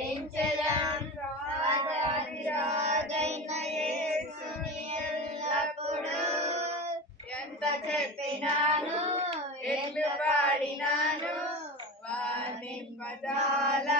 స్మరించడం ఎంత చెప్పినాను ఎట్లు పాడినాను వాని పదాల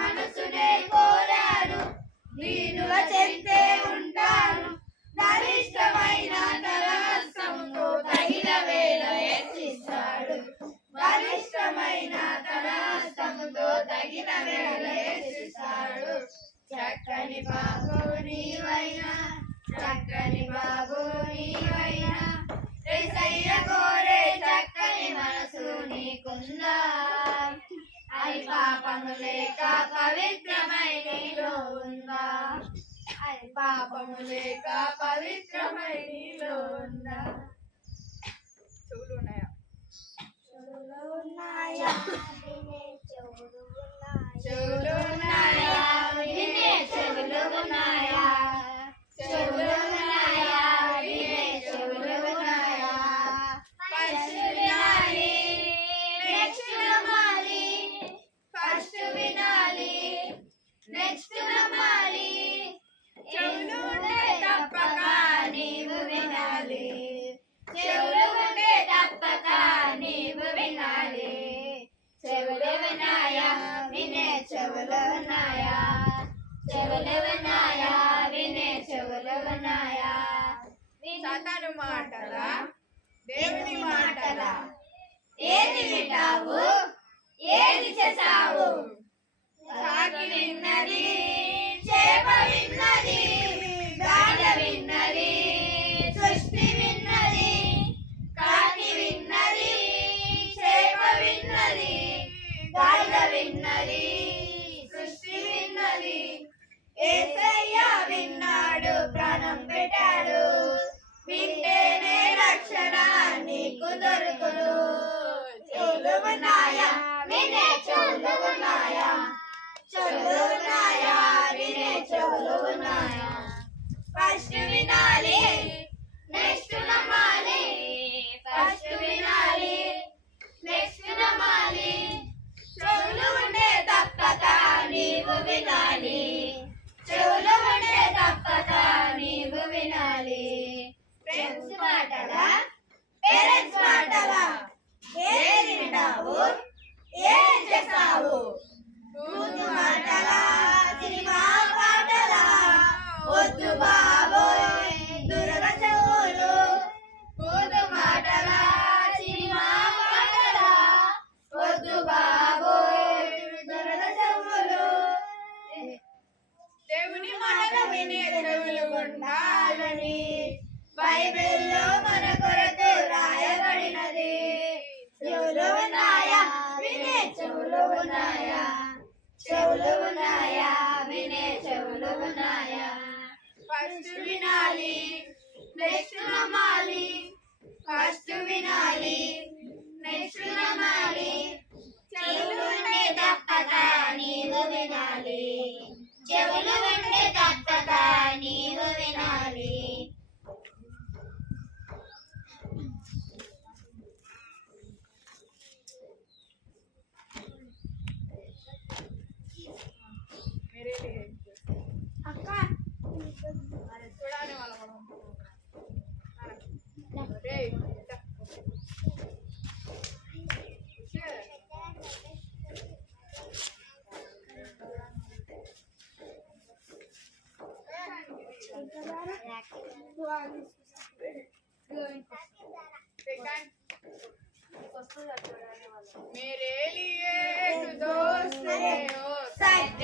మనసునే కోరాడు. నేను చెప్తే Muchas gracias. మాటల దేవుని మాటల. ఏది వింటావు? ఏది చేసావు కాకి విన్నది చేప విన్నది గాడ విన్నది సృష్టి విన్నది కాకి విన్నది చేప విన్నది గాడ విన్నది సృష్టి విన్నది. ఏసయ్య విన్నాడు ప్రాణం పెట్టాడు వింటే పోషణ నీకు దొరుకును చదువునాయా వినే చదువునాయా చదువునాయా मेरे लिए एक दोस्त है वो सच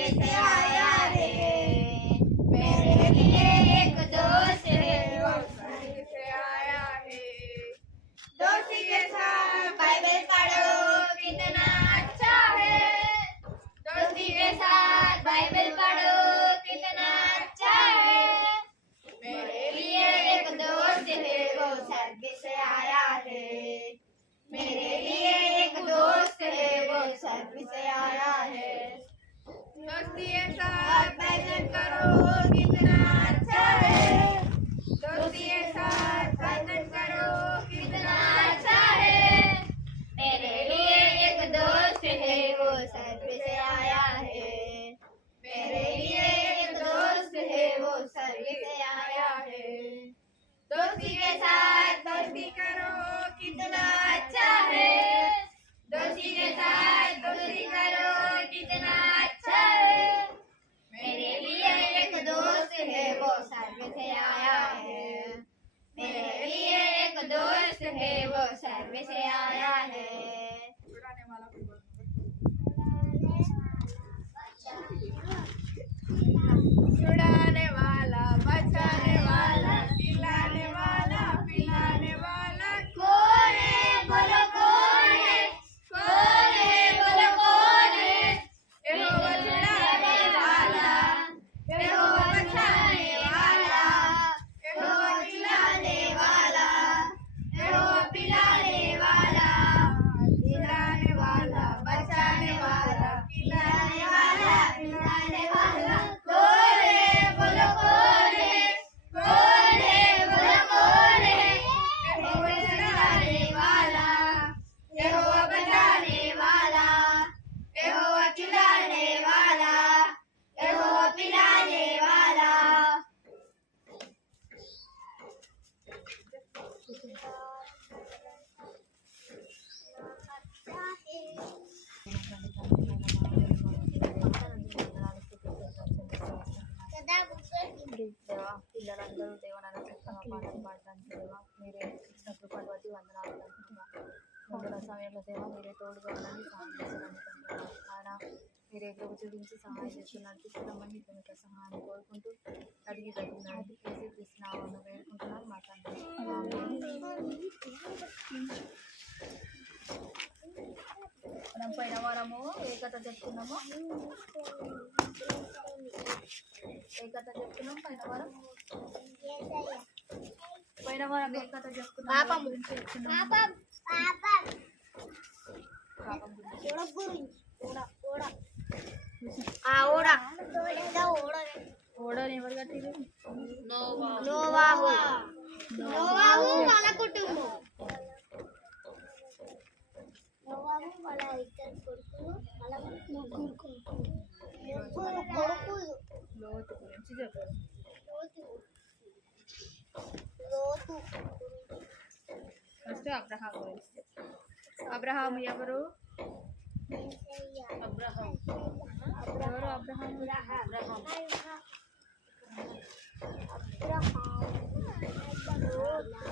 చేస్తున్నారు ఇస్తున్నామని కనుక సహాయం కోరుకుంటూ అడిగి తగ్గినాడు చేసి తీసుకున్నామని వేడుకుంటున్నారు మాట్లాడుతున్నాం మనం పోయిన వారము ఏ కథ చెప్తున్నాము? ఏ కథ చెప్తున్నాం పోయిన వారం? పోయిన వారం ఏ చెప్తున్నాం గురించి చెప్తున్నాం పాపం. గురించి. ఓడని ఎవరు కట్టిరు నోవాహు నోవాహు వాళ్ళ కుటుంబం నోవాహు వాళ్ళ ఇద్దరు కొడుకులు వాళ్ళ ముగ్గురు కొడుకులు ముగ్గురు కొడుకులు లోతు గురించి చెప్పారు లోతు లోతు ఫస్ట్ అబ్రహాం గురించి చెప్పారు. అబ్రహాం ఎవరు అబ్రహం ఎవరు అబ్రహాం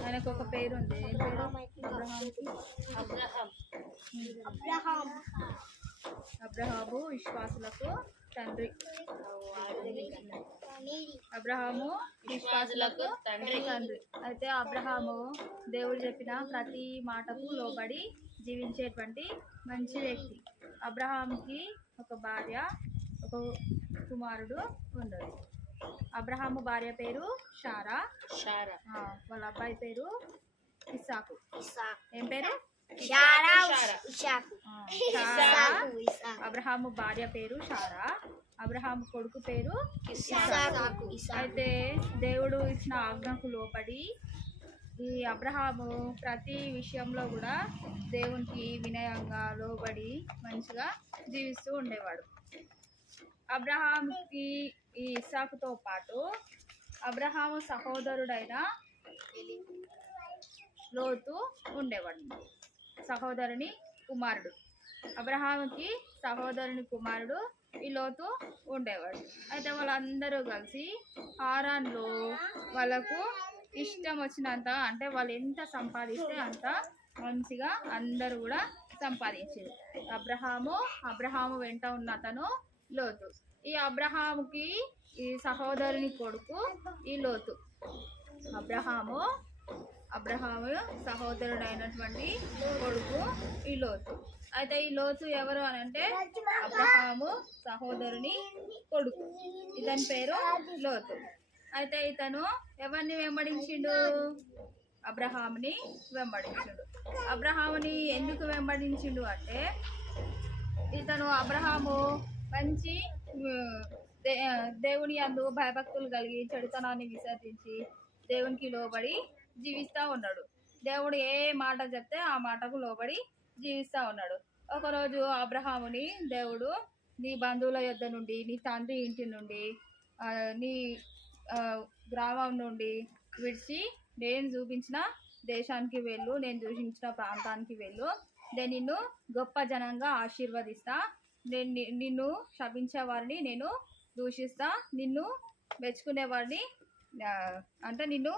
ఆయనకు ఒక పేరు? ఉంది ఏం పేరు అబ్రహం. అబ్రహాము విశ్వాసులకు తండ్రి. అబ్రహాము విశ్వాసులకు తండ్రి. తండ్రి. అయితే అబ్రహాము దేవుడు చెప్పిన ప్రతి మాటకు లోబడి జీవించేటువంటి మంచి వ్యక్తి. అబ్రహాంకి ఒక భార్య ఒక కుమారుడు ఉండడు. అబ్రహాము భార్య పేరు షారా. షారా. ఆ, వాళ్ళ అబ్బాయి పేరు ఇసాక్ ఏం పేరు? అబ్రహాము భార్య పేరు షారా. అబ్రహాము కొడుకు పేరు ఇసాకు ఇసాక్ అయితే దేవుడు ఇచ్చిన ఆజ్ఞకు లోపడి ఈ అబ్రహాము ప్రతి విషయంలో కూడా దేవునికి వినయంగా లోబడి మంచిగా జీవిస్తూ ఉండేవాడు. అబ్రహాంకి ఈ ఇసాకుతో పాటు అబ్రహాము సహోదరుడైన లోతు ఉండేవాడు. సహోదరుని కుమారుడు. అబ్రహాముకి సహోదరుని కుమారుడు ఈ లోతు ఉండేవాడు. అయితే వాళ్ళందరూ కలిసి హారాన్లో వాళ్ళకు ఇష్టం వచ్చినంత అంటే వాళ్ళు ఎంత సంపాదిస్తే అంత మంచిగా అందరూ కూడా సంపాదించారు. అబ్రహాము అబ్రహాము వెంట ఉన్న అతను లోతు. ఈ అబ్రహాముకి ఈ సహోదరుని కొడుకు ఈ లోతు. అబ్రహాము అబ్రహాము సహోదరుడైనటువంటి కొడుకు ఈ లోతు. అయితే ఈ లోతు ఎవరు అని అంటే అబ్రహాము సహోదరుని కొడుకు. ఇతని పేరు లోతు. అయితే ఇతను ఎవరిని వెంబడించిండు? అబ్రహాముని వెంబడించిండు. అబ్రహాముని ఎందుకు వెంబడించిండు అంటే ఇతను అబ్రహాము మంచి దే- దేవుని అందు భయభక్తులు కలిగి చెడుతనాన్ని విసర్జించి దేవునికి లోబడి జీవిస్తూ ఉన్నాడు. దేవుడు ఏ మాట చెప్తే ఆ మాటకు లోబడి జీవిస్తూ ఉన్నాడు. ఒకరోజు అబ్రహాముని దేవుడు నీ బంధువుల యొద్ద నుండి నీ తండ్రి ఇంటి నుండి నీ గ్రామం నుండి విడిచి నేను చూపించిన దేశానికి వెళ్ళు నేను చూపించిన ప్రాంతానికి వెళ్ళు. నేను నిన్ను గొప్ప జనంగా ఆశీర్వదిస్తా. నేను నిన్ను శపించే వారిని నేను దూషిస్తా నిన్ను మెచ్చుకునే వారిని అంటే నిన్ను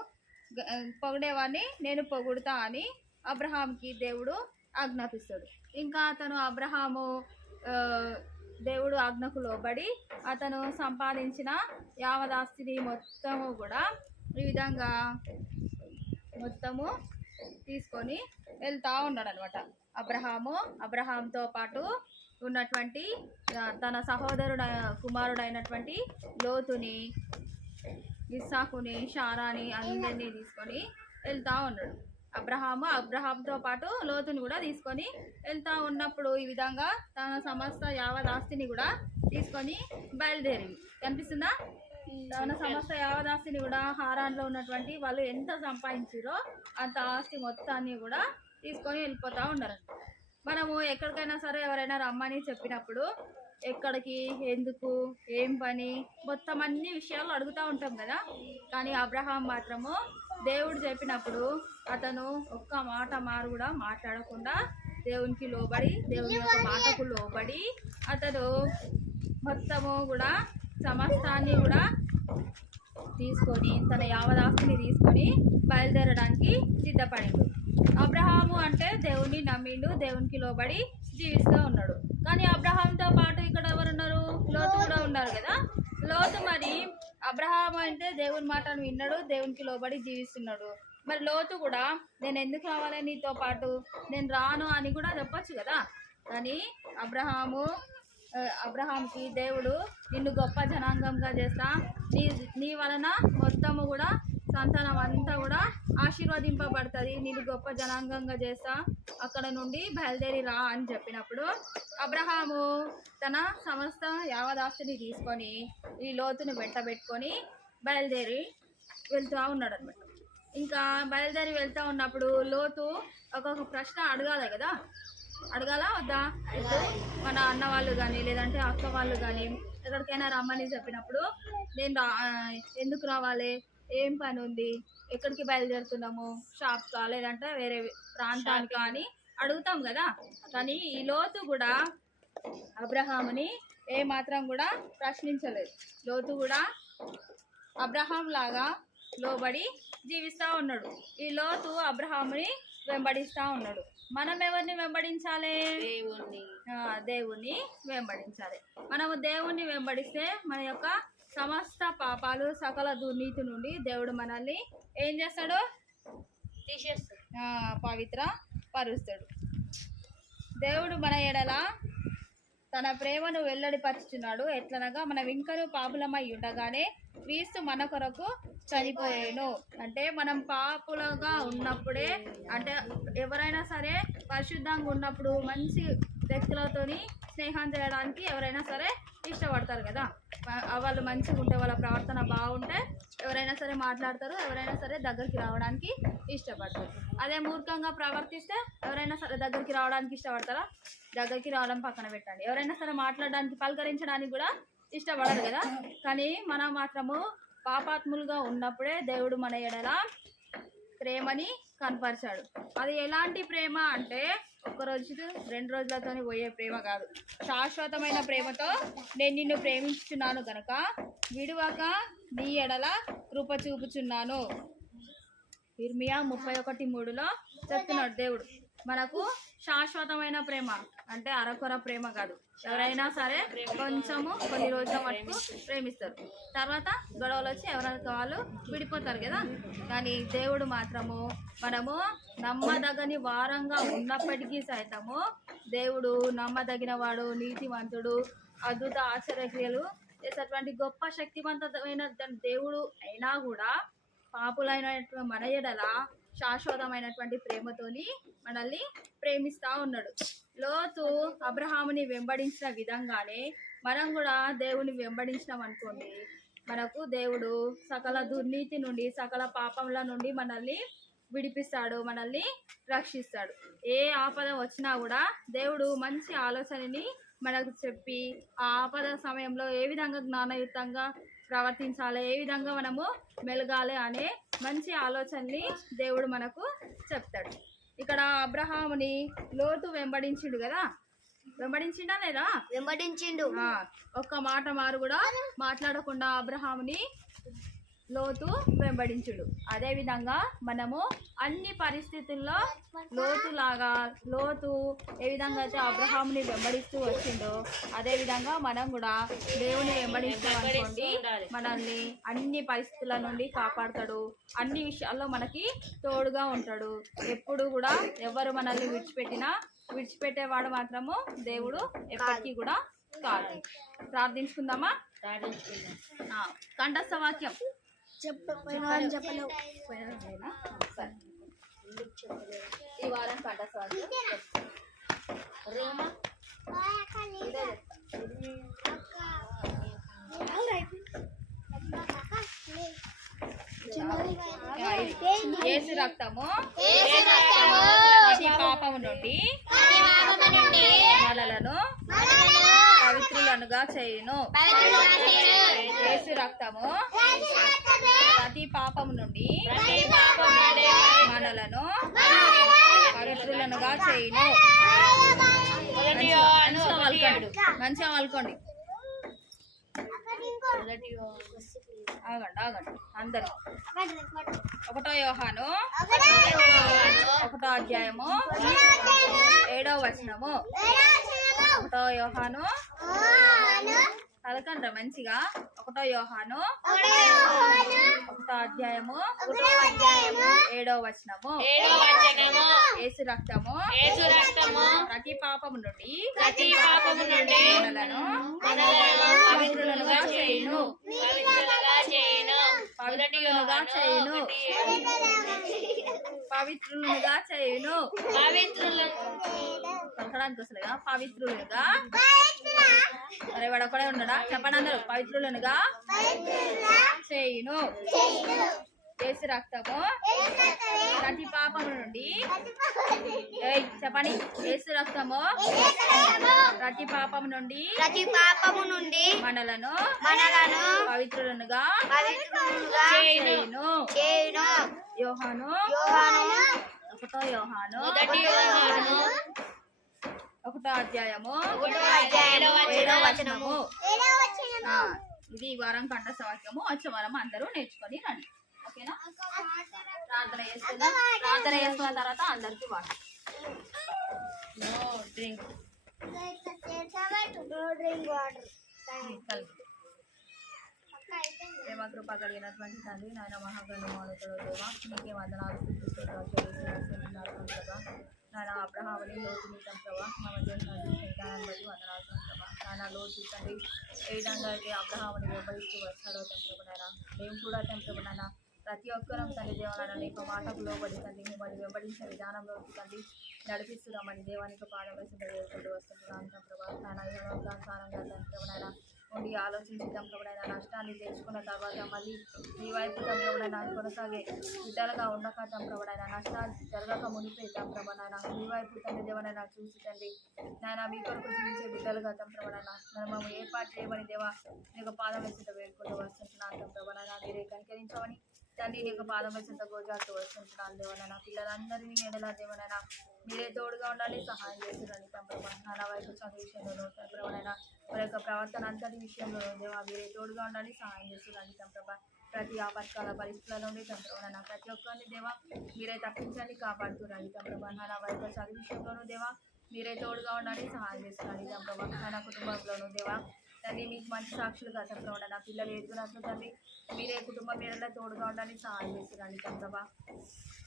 పొగిడేవాడిని నేను పొగుడుతా అని అబ్రహాంకి దేవుడు ఆజ్ఞాపిస్తాడు. ఇంకా అతను అబ్రహాము దేవుడు ఆజ్ఞకు లోబడి అతను సంపాదించిన యావదాస్తిని మొత్తము కూడా ఈ విధంగా మొత్తము తీసుకొని వెళ్తూ ఉన్నాడు అనమాట అబ్రహాము అబ్రహాంతో పాటు ఉన్నటువంటి తన సహోదరుడ కుమారుడైనటువంటి లోతుని ఇస్సాకుని షారాని అందరినీ తీసుకొని వెళ్తూ ఉన్నాడు. అబ్రహాము అబ్రహాంతో పాటు లోతుని కూడా తీసుకొని వెళ్తూ ఉన్నప్పుడు ఈ విధంగా తన సమస్త యావదాస్తిని ఆస్తిని కూడా తీసుకొని బయలుదేరింది. కనిపిస్తుందా? తన సమస్త యావదాస్తిని ఆస్తిని కూడా హారాన్లో ఉన్నటువంటి వాళ్ళు ఎంత సంపాదించారో అంత ఆస్తి మొత్తాన్ని కూడా తీసుకొని వెళ్ళిపోతూ ఉన్నారు మనము ఎక్కడికైనా సరే ఎవరైనా రమ్మని చెప్పినప్పుడు ఎక్కడికి ఎందుకు ఏం పని మొత్తం అన్ని విషయాలు అడుగుతూ ఉంటాం కదా. కానీ అబ్రహాం మాత్రము దేవుడు చెప్పినప్పుడు అతను ఒక్క మాట మారు కూడా మాట్లాడకుండా దేవునికి లోబడి దేవుని యొక్క మాటకు లోబడి అతను మొత్తము కూడా సమస్తాన్ని కూడా తీసుకొని తన యావదాస్తిని తీసుకొని బయలుదేరడానికి సిద్ధపడిండు. అబ్రహాము అంటే దేవుని నమ్మిండు దేవునికి లోబడి జీవిస్తూ ఉన్నాడు. కానీ అబ్రహాంతో పాటు ఇక్కడ ఎవరు ఉన్నారు? లోతు కూడా ఉన్నారు కదా? లోతు మరి అబ్రహాం అంటే దేవుని మాటను విన్నాడు దేవునికి లోబడి జీవిస్తున్నాడు. మరి లోతు కూడా నేను ఎందుకు రావాలి నీతో పాటు? నేను రాను అని కూడా చెప్పొచ్చు కదా? కానీ అబ్రహాము అబ్రహాంకి దేవుడు నిన్ను గొప్ప జనాంగంగా చేస్తా. నీ నీ వలన మొత్తము కూడా సంతానం అంతా కూడా ఆశీర్వదింపబడుతుంది. నేను గొప్ప జనాంగంగా చేస్తా. అక్కడ నుండి బయలుదేరి రా అని చెప్పినప్పుడు అబ్రహాము తన సమస్త యావదాస్తిని తీసుకొని ఈ లోతుని వెంటబెట్టుకొని బయలుదేరి వెళ్తూ ఉన్నాడు అనమాట ఇంకా బయలుదేరి వెళ్తూ ఉన్నప్పుడు లోతు ఒక్కొక్క ప్రశ్న అడగాలి కదా? అడగాల వద్దా? ఇప్పుడు మన అన్న వాళ్ళు కానీ లేదంటే అక్క వాళ్ళు కానీ ఎక్కడికైనా రమ్మని చెప్పినప్పుడు నేను రా ఎందుకు రావాలి? ఏం పని ఉంది ఎక్కడికి బయలుదేరుతున్నాము? షాప్కా లేదంటే వేరే ప్రాంతానికి అని అడుగుతాం కదా? కానీ ఈ లోతు కూడా అబ్రహాముని ఏ మాత్రం కూడా ప్రశ్నించలేదు. లోతు కూడా అబ్రహాం లాగా లోబడి జీవిస్తూ ఉన్నాడు. ఈ లోతు అబ్రహాముని వెంబడిస్తూ ఉన్నాడు. మనం ఎవరిని వెంబడించాలి? దేవుణ్ణి. దేవుణ్ణి వెంబడించాలి. మనము దేవుణ్ణి వెంబడిస్తే మన యొక్క సమస్త పాపాలు సకల దుర్నీతి నుండి దేవుడు మనల్ని ఏం చేస్తాడు? తీసేస్తాడు. పవిత్ర పరుస్తాడు. దేవుడు మన ఎడల తన ప్రేమను వెల్లడిపరుచుచున్నాడు. ఎట్లనగా మనం ఇంకను పాపులమై ఉండగానే క్రీస్తు మన కొరకు చనిపోయాను. అంటే మనం పాపులుగా ఉన్నప్పుడే అంటే ఎవరైనా సరే పరిశుద్ధంగా ఉన్నప్పుడు మంచి వ్యక్తులతోని స్నేహం చేయడానికి ఎవరైనా సరే ఇష్టపడతారు కదా? వాళ్ళు మంచిగా ఉంటే వాళ్ళ ప్రవర్తన బాగుంటే ఎవరైనా సరే మాట్లాడతారు ఎవరైనా సరే దగ్గరికి రావడానికి ఇష్టపడతారు. అదే మూర్ఖంగా ప్రవర్తిస్తే ఎవరైనా సరే దగ్గరికి రావడానికి ఇష్టపడతారా? దగ్గరికి రావడం పక్కన పెట్టండి. ఎవరైనా సరే మాట్లాడడానికి పలకరించడానికి కూడా ఇష్టపడరు కదా? కానీ మనం మాత్రము పాపాత్ములుగా ఉన్నప్పుడే దేవుడు మన ఎడల ప్రేమని కనపరిచాడు. అది ఎలాంటి ప్రేమ అంటే ఒక్క రోజు రెండు రోజులతోనే పోయే ప్రేమ కాదు. శాశ్వతమైన ప్రేమతో నేను నిన్ను ప్రేమించుచున్నాను గనక విడువక నీ ఎడల కృప చూపుచున్నాను. ఇర్మియా ముప్పై ఒకటి మూడులో చెప్తున్నాడు దేవుడు. మనకు శాశ్వతమైన ప్రేమ అంటే అరకొర ప్రేమ కాదు. ఎవరైనా సరే కొంచెము కొన్ని రోజుల మటుకు ప్రేమిస్తారు. తర్వాత గొడవలు వచ్చి ఎవరికి వాళ్ళు విడిపోతారు కదా. కానీ దేవుడు మాత్రము మనము నమ్మదగని వారంగా ఉన్నప్పటికీ సైతము దేవుడు నమ్మదగిన వాడు నీతివంతుడు అద్భుత ఆశ్చర్యక్రియలు చేసేటువంటి గొప్ప శక్తివంతమైన దేవుడు అయినా కూడా పాపులైనటువంటి మన ఎడల శాశ్వతమైనటువంటి ప్రేమతోని మనల్ని ప్రేమిస్తా ఉన్నాడు. లోతు అబ్రహాముని వెంబడించిన విధంగానే మనం కూడా దేవుని వెంబడించినాం అనుకోండి. మనకు దేవుడు సకల దుర్నీతి నుండి సకల పాపముల నుండి మనల్ని విడిపిస్తాడు మనల్ని రక్షిస్తాడు. ఏ ఆపద వచ్చినా కూడా దేవుడు మంచి ఆలోచనని మనకు చెప్పి ఆ ఆపద సమయంలో ఏ విధంగా జ్ఞానయుక్తంగా ప్రవర్తించాలి. ఏ విధంగా మనము మెలగాలి అనే మంచి ఆలోచనని దేవుడు మనకు చెప్తాడు. ఇక్కడ అబ్రహాముని లోతు వెంబడించిండు కదా? వెంబడించిండా లేదా? వెంబడించిండు. ఒక్క మాట మారు కూడా మాట్లాడకుండా అబ్రహాముని లోతు వెంబడించుడు. అదే విధంగా మనము అన్ని పరిస్థితుల్లో లోతు లాగా లోతు ఏ విధంగా అయితే అబ్రహాముని వెంబడిస్తూ వచ్చిండో అదే విధంగా మనం కూడా దేవుని వెంబడిస్తాం అనుకోండి మనల్ని అన్ని పరిస్థితుల నుండి కాపాడతాడు. అన్ని విషయాల్లో మనకి తోడుగా ఉంటాడు. ఎప్పుడు కూడా ఎవరు మనల్ని విడిచిపెట్టినా విడిచిపెట్టేవాడు మాత్రము దేవుడు ఎప్పటికీ కూడా కాదు. ప్రార్థించుకుందామా? కంఠస్థ వాక్యం. చెప్పలేవు పోయినా? సరే. ఈ వారం. ఆ, ఇది. ఏసు రక్తము. పాపము నుండి మనలను పవిత్రులనుగా చేయును. ఏసు రక్తము ప్రతి పాపము నుండి మనలను పవిత్రులనుగా చేయును. మంచిగా వల్కండి ఆగండి ఆగండి అందరు. ఒకటో యోహాను. ఒకటో అధ్యాయము. ఏడో వచనము. ఒకటో యోహాను. పలకండ్రా మంచిగా. ఒకటో యోహాను. ఒకటో అధ్యాయము. ఏడో వచనము. ఏడో వచనము. ఏసు రక్తము. యేసు రక్తము. ప్రతి పాపము నుండి ప్రతి పాపము నుండి పవిత్రులుగా చేయును. పవిత్రులుగా చేయును. పవిత్రులుగా చేయును. పవిత్రులుగా చేయును. పవిత్రులను పలకడానికి వస్తుందిగా పవిత్రులుగా. మరి వాడు ఒకడే ఉన్నాడా? చెప్పండి అందరూ. పవిత్రులనుగా చేయును. ఏసు రక్తము ప్రతి పాపము నుండి. చెప్పండి. ఏసు రక్తము ప్రతి పాపము నుండి ప్రతి పాపము నుండి మనలను మనలను పవిత్రులనుగా పవిత్రులుగా చేయును. చేయును. యోహాను. యోహాను. ఒకటో యోహాను. ఒకటో అధ్యాయము. ఏడో వచనము. ఇది ఈ వారం కంఠ వాక్యము వచ్చే వారం అందరూ నేర్చుకొని రండి. ఓకేనా? ప్రార్థన చేసుకుందాం ప్రార్థన చేసుకున్న తర్వాత అందరికి డ్రింక్ కృప కలిగినటువంటి తండ్రి నాయన మహాగణమానుతుడు దేవ నీకే వందనాలు స్థుతిస్తున్నారు నాయన అబ్రహాముని లోతుని తంత్రవా మా మధ్య జ్ఞానం బట్టి వందనాలు తంత్రవా నాయన లోతు తండ్రి ఏ విధంగా అయితే అబ్రహాముని వెంబడిస్తూ వస్తాడో తంత్రము నాయన మేము కూడా తంత్రము నాయన ప్రతి ఒక్కరం తండ్రి దేవాలన నీకు మాటకు లోబడి తండ్రి మిమ్మల్ని వెంబడించే విధానంలో తండ్రి నడిపిస్తున్నామని దేవానికి పాదం వేసి వేడుకుంటూ వస్తున్నాం నాయన ఈ లోకానుసారంగా తంత్రము నాయన ఉండి ఆలోచించి ప్రభుడైనా నష్టాన్ని తెలుసుకున్న తర్వాత మళ్ళీ మీ వైపు ప్రభుడైనా కొనసాగే బిడ్డలుగా ఉండక ప్రభుడైనా నష్టాలు జరగక మునిపే ప్రభునైనా మీ వైపు తండ్రి దేవనైనా చూసి తండ్రి నాయన మీ కొరకు జీవించే బిడ్డలుగా ప్రభుడైనా మేము ఏర్పాటు చేయమని దేవా నీకు పాదం వేసింత వేడుకుంటూ వస్తుంటున్నాను ప్రభునైనా మీరే కనికరించమని తండ్రి నీకు పాదం వేసింత గోజాడుతూ వస్తుంటున్నాను దేవనైనా పిల్లలందరినీ ఎడలా దేవనైనా మీరే తోడుగా ఉండాలి సహాయం చేస్తురండి తండ్రి నాన్న వైపు చదువు విషయంలో వారి యొక్క ప్రవర్తన అంతటి విషయంలో దేవా మీరే తోడుగా ఉండాలి సహాయం చేస్తురండి తండ్రి ప్రతి ఆపత్కాల పరిస్థితుల నుండి తండ్రి నా ప్రతి ఒక్కరిని దేవా మీరే తప్పించండి కాపాడుతున్నారు తండ్రి నా వైపు చదువు విషయంలోనూ దేవా మీరే తోడుగా ఉండాలి సహాయం చేస్తున్నాను ఇదా నా కుటుంబంలోనూ దేవా తండ్రి మీకు మంచి సాక్షులుగా తండ్రి నా పిల్లలు ఎదుగునట్లు తండ్రి మీరే కుటుంబం మీద తోడుగా ఉండాలని సహాయం చేస్తున్నాను తండ్రబా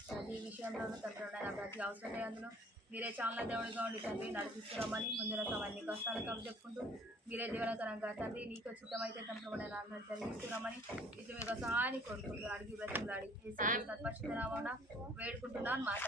ప్రతి విషయంలోనూ తండ్రి నా ప్రతి అవసరం అందులో మీరే చాలా దేవుడిగా ఉండి తండ్రి నడిపిస్తున్నామని ముందున అవన్నీ కష్టాలు కవి చెప్పుకుంటూ మీరే జీవనకరంగా తండ్రి నీకు చిత్తమైతే తండ్రి నా జరిగిస్తున్నామని ఇది మీకు సహాయాన్ని కోరుకుంటూ అడిగి బ్రతుకులాడి తత్పక్షిత వేడుకుంటున్నాను మాట